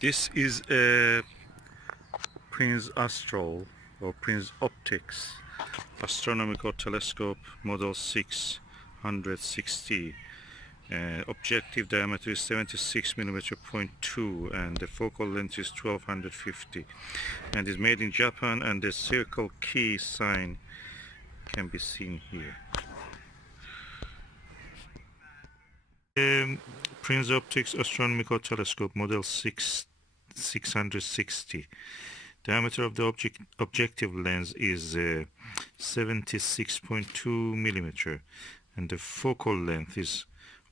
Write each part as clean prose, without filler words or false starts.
This is a Prinz Astro or Prinz Optics astronomical telescope model 660. Objective diameter is 76 millimeter 0.2 and the focal length is 1250 and is made in Japan, and the circle key sign can be seen here. Prinz Optics astronomical telescope model 660. Diameter of the objective lens is 76.2 millimeter and the focal length is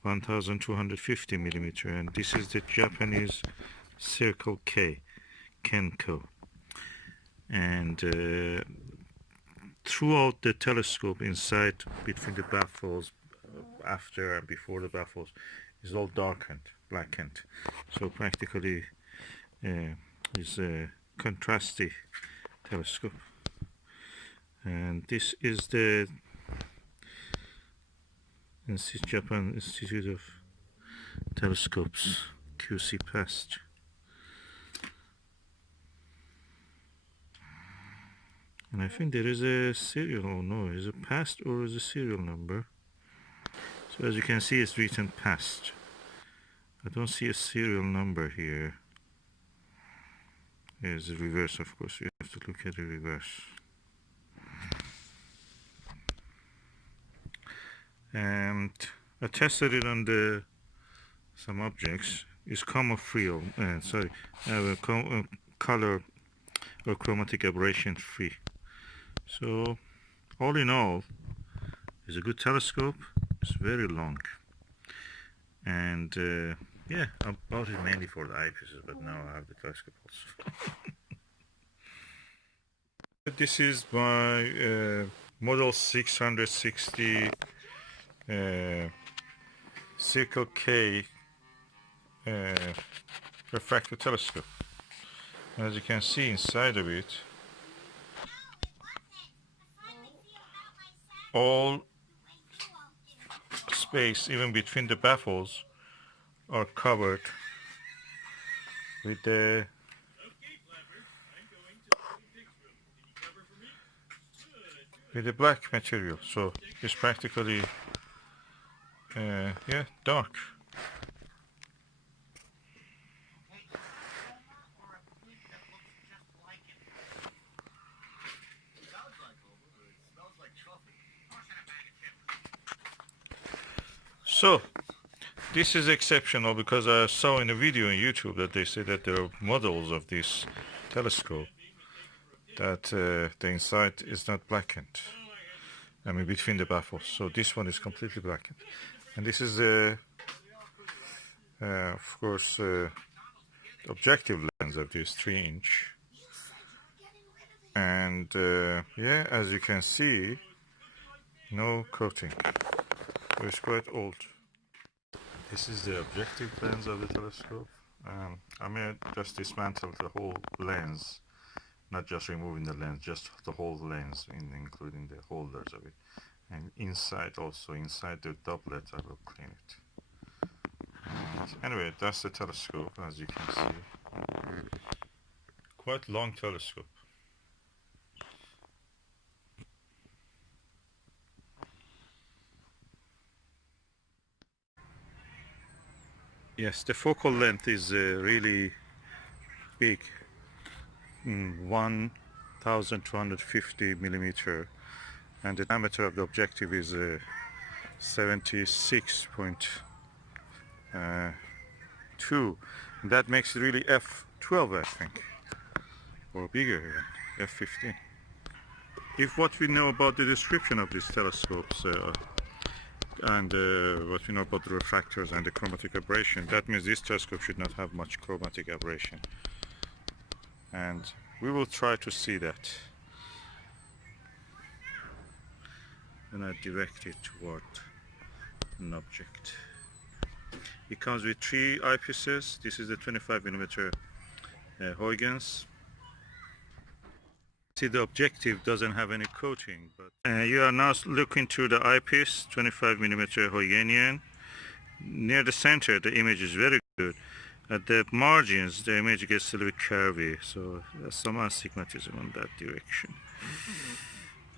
1250 millimeter, and this is the Japanese circle K, Kenko. And throughout the telescope, inside between the baffles, after and before the baffles, is all darkened, blackened. So practically is a contrasty telescope. And this is the Japan Institute of Telescopes QC past. And I think there is a serial, oh no, is it past or is a serial number? So as you can see, it's written past. I don't see a serial number here. There's the reverse, of course, you have to look at the reverse. And I tested it on some objects. It's color or chromatic aberration free. So all in all, it's a good telescope. It's very long, and yeah, I bought it mainly for the eyepieces, but now I have the telescope also. This is my model 660 Circle K refractor telescope. As you can see inside of it, all space, even between the baffles, are covered with the black material. So it's practically yeah, dark. So this is exceptional because I saw in a video on YouTube that they say that there are models of this telescope that the inside is not blackened. I mean, between the baffles. So this one is completely blackened, and this is of course the objective lens of this 3-inch. And yeah, as you can see, no coating. So it's quite old. This is the objective lens of the telescope. I mean, just dismantle the whole lens, not just removing the lens, just the whole lens, including the holders of it. And inside also, inside the doublet, I will clean it. And anyway, that's the telescope, as you can see. Quite long telescope. Yes, the focal length is really big, 1250 millimeter, and the diameter of the objective is 76.2. That makes it really f12, I think, or bigger, f15. If what we know about the description of these telescopes and what we know about the refractors and the chromatic aberration, that means this telescope should not have much chromatic aberration, and we will try to see that when I direct it toward an object. It comes with 3 eyepieces. This is the 25 millimeter Huygens. See, the objective doesn't have any coating, but you are now looking through the eyepiece, 25 millimeter Huygenian. Near the center, the image is very good. at the margins the image gets a little bit curvy, so there's some astigmatism on that direction.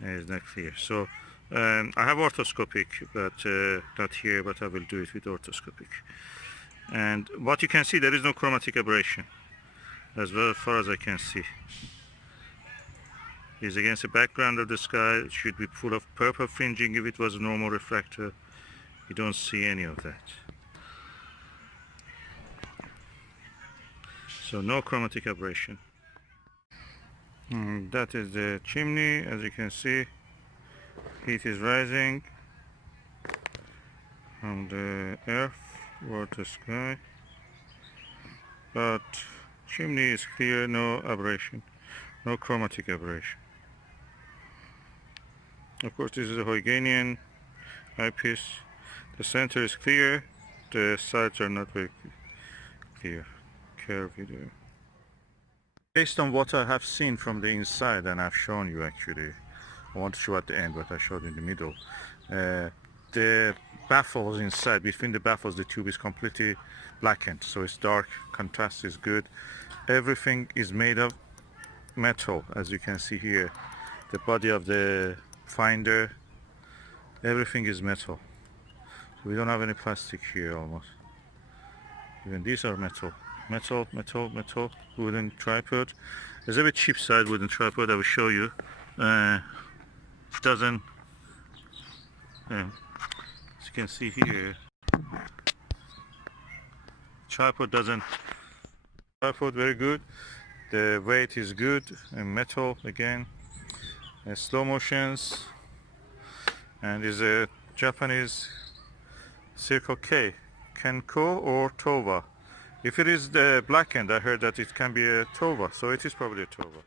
It's not clear. So I have orthoscopic, but not here, but I will do it with orthoscopic. And what you can see, there is no chromatic aberration as well, as far as I can see. It's against the background of the sky. It should be full of purple fringing if it was a normal refractor. You don't see any of that. So no chromatic aberration. That is the chimney. As you can see, heat is rising from the earth toward the sky, but chimney is clear, no aberration, no chromatic aberration. Of course, this is a Huygens eyepiece. The center is clear, the sides are not very clear, curvy there. Based on what I have seen from the inside, and I've shown you actually, I want to show at the end what I showed in the middle. The baffles inside, between the baffles, the tube is completely blackened, so it's dark, contrast is good. Everything is made of metal, as you can see here. The body of the finder, everything is metal. So we don't have any plastic here almost. Even these are metal. Metal, wooden tripod. There's a bit cheap side wooden tripod I will show you. It doesn't, as you can see here, tripod very good. The weight is good, and metal again. Slow motions, and is a Japanese Circle K, Kenko or Towa. If it is the blackened, I heard that it can be a Towa, so it is probably a Towa.